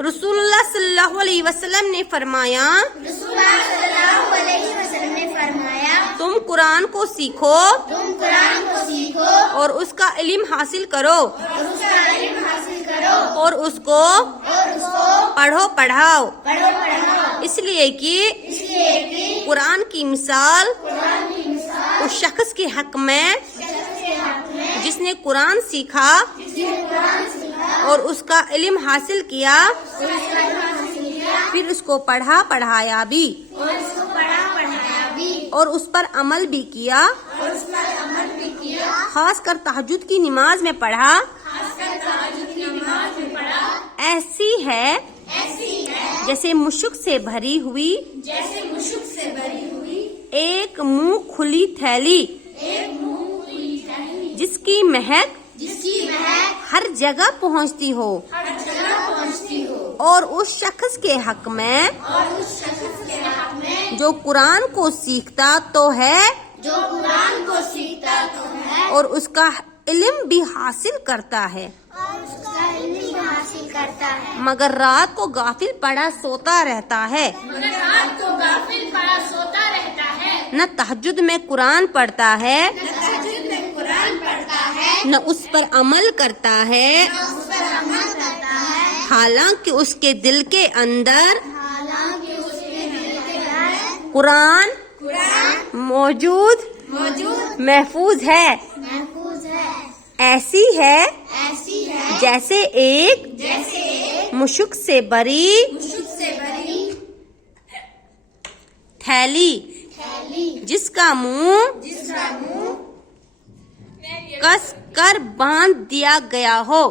रसूलुल्लाह सल्लल्लाहु अलैहि वसल्लम ने फरमाया, तुम कुरान को सीखो और उसका इल्म हासिल करो और उसको पढ़ाओ, इसलिए कि कुरान की मिसाल उस शख्स के हक में जिसने कुरान सीखा और उसका इल्म हासिल किया, फिर उसको पढ़ाया भी और उस पर अमल भी किया, खास कर तहज्जुद की नमाज में पढ़ा। ऐसी है जैसे मुश्क से भरी हुई एक मुंह खुली थैली, जिसकी महक हर जगह पहुंचती हो, और उस शख्स के हक में जो कुरान को सीखता तो है और उसका इल्म भी हासिल करता है, मगर रात को गाफिल पड़ा सोता रहता है, न तहज्जुद में कुरान पढ़ता है, न उस पर अमल करता है, हालांकि उसके दिल के अंदर कुरान मौजूद महफूज है। ऐसी है जैसे एक मुश्क से भरी थैली, जिसका मुंह कस कर बांध दिया गया हो।